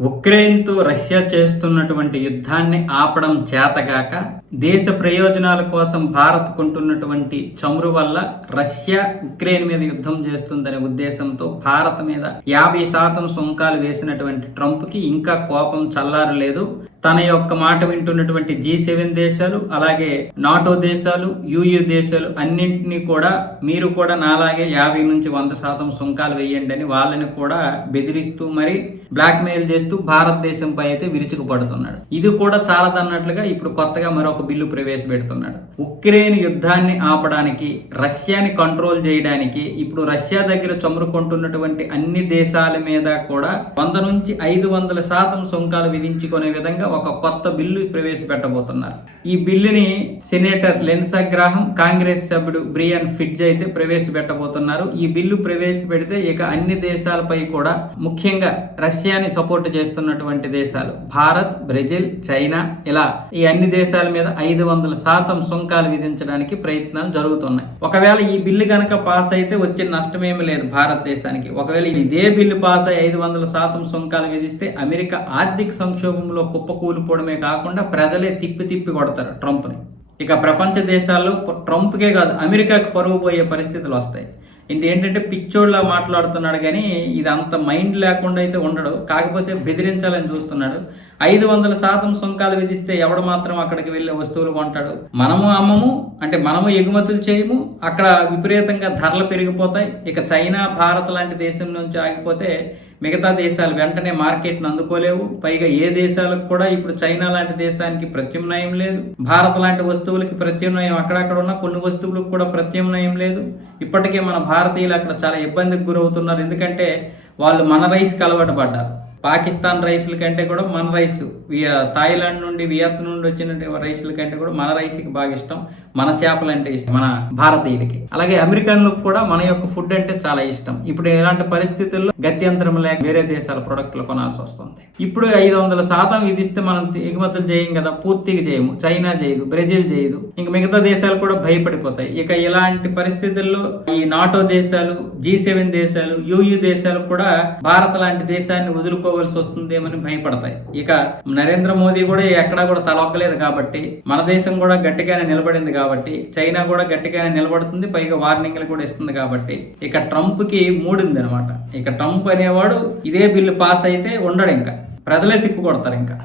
ఉక్రెయిన్తో Russia చేస్తున్నటువంటి యుద్ధాన్ని ఆపడం చేతగాక దేశ ప్రయోజనాల కోసం భారత్ కొంటున్నటువంటి చమురు వల్ల రష్యా ఉక్రెయిన్ మీద యుద్ధం చేస్తుందనే ఉద్దేశంతో భారత్ మీద యాభై శాతం సుంకాలు వేసినటువంటి ట్రంప్కి ఇంకా కోపం చల్లారలేదు. తన యొక్క మాట వింటున్నటువంటి జీ సెవెన్ దేశాలు అలాగే నాటో దేశాలు యూయూ దేశాలు అన్నింటినీ కూడా మీరు కూడా నాలాగే యాభై నుంచి వంద శాతం సుంకాలు వేయండి అని వాళ్ళని కూడా బెదిరిస్తూ మరి బ్లాక్మెయిల్ చేస్తూ భారతదేశంపై అయితే విరుచుకుపడుతున్నాడు. ఇది కూడా చాలదన్నట్లుగా ఇప్పుడు కొత్తగా మరొక బిల్లు ప్రవేశపెడుతున్నాడు. ఉక్రెయిన్ యుద్ధాన్ని ఆపడానికి రష్యాని కంట్రోల్ చేయడానికి ఇప్పుడు రష్యా దగ్గర చమురుకుంటున్నటువంటి అన్ని దేశాల మీద కూడా వంద నుంచి ఐదు వందల శాతం సుంకాలు విధించుకునే విధంగా ఒక కొత్త బిల్లు ప్రవేశపెట్టబోతున్నారు. ఈ బిల్లుని సెనేటర్ లెన్సా గ్రాహం కాంగ్రెస్ సభ్యుడు బ్రియన్ ఫిడ్జ్ అయితే ప్రవేశపెట్టబోతున్నారు. ఈ బిల్లు ప్రవేశపెడితే ఇక అన్ని దేశాలపై కూడా ముఖ్యంగా రష్యాని సపోర్ట్ చేస్తున్నటువంటి దేశాలు భారత్ బ్రెజిల్ చైనా ఇలా ఈ అన్ని దేశాల మీద ఐదు వందల శాతం సుంకాలు విధించడానికి ప్రయత్నాలు జరుగుతున్నాయి. ఒకవేళ ఈ బిల్లు కనుక పాస్ అయితే వచ్చే నష్టమేమి లేదు భారతదేశానికి. ఒకవేళ ఇదే బిల్లు పాస్ అయ్యి ఐదు వందల శాతం సుంకాలు విధిస్తే అమెరికా ఆర్థిక సంక్షోభంలో కూలిపోవడమే కాకుండా ప్రజలే తిప్పి తిప్పి కొడతారు ట్రంప్ని. ఇక ప్రపంచ దేశాల్లో ట్రంప్కే కాదు అమెరికాకి పరువు పోయే పరిస్థితులు వస్తాయి. ఇది ఏంటంటే పిచ్చోళ్ళ మాట్లాడుతున్నాడు కానీ ఇది అంత మైండ్ లేకుండా అయితే ఉండడు. కాకపోతే బెదిరించాలని చూస్తున్నాడు. ఐదు వందల శాతం సుంకాలు విధిస్తే ఎవడు మాత్రం అక్కడికి వెళ్ళే వస్తువులు కొంటాడు? మనము అమ్మము అంటే మనము ఎగుమతులు చేయము అక్కడ విపరీతంగా ధరలు పెరిగిపోతాయి. ఇక చైనా భారత్ లాంటి దేశం నుంచి ఆగిపోతే మిగతా దేశాలు వెంటనే మార్కెట్ను అందుకోలేవు. పైగా ఏ దేశాలకు కూడా ఇప్పుడు చైనా లాంటి దేశానికి ప్రత్యామ్నాయం లేదు. భారత్ లాంటి వస్తువులకి ప్రత్యామ్నాయం అక్కడక్కడ ఉన్న కొన్ని వస్తువులకు కూడా ప్రత్యామ్నాయం లేదు. ఇప్పటికే మన భారతీయులు అక్కడ చాలా ఇబ్బందికి గురవుతున్నారు. ఎందుకంటే వాళ్ళు మన రైస్కి అలవాటు పడ్డారు. పాకిస్తాన్ రైసుల కంటే కూడా మన రైస్ థాయిలాండ్ నుండి వియత్ నుండి వచ్చిన రైసుల కంటే కూడా మన రైస్కి బాగా ఇష్టం మన చేపలు అంటే ఇష్టం మన భారతీయులకి. అలాగే అమెరికన్లకు కూడా మన యొక్క ఫుడ్ అంటే చాలా ఇష్టం. ఇప్పుడు ఇలాంటి పరిస్థితుల్లో గత్యంతరం లేక వేరే దేశాల ప్రొడక్ట్లు కొనాల్సి వస్తుంది. ఇప్పుడు ఐదు వందల శాతం విధిస్తే మనం ఎగుమతులు చేయం కదా పూర్తిగా చేయము. చైనా చేయదు బ్రెజిల్ చేయదు. ఇంక మిగతా దేశాలు కూడా భయపడిపోతాయి. ఇక ఇలాంటి పరిస్థితుల్లో ఈ నాటో దేశాలు జీ సెవెన్ దేశాలు యూయూ దేశాలు కూడా భారత్ లాంటి దేశాన్ని వదులుకోవాల్సి వస్తుందేమని భయపడతాయి. ఇక నరేంద్ర మోదీ కూడా ఎక్కడా కూడా తలొక్కలేదు కాబట్టి మన దేశం కూడా గట్టిగానే నిలబడింది కాబట్టి చైనా కూడా గట్టిగానే నిలబడుతుంది పైగా వార్నింగ్లు కూడా ఇస్తుంది కాబట్టి ఇక ట్రంప్కి మూడింది అనమాట ఇక ట్రంప్ అనేవాడు ఇదే బిల్లు పాస్ అయితే ఉండడు ఇంకా. ప్రజలే తిప్పు కొడతారు ఇంకా.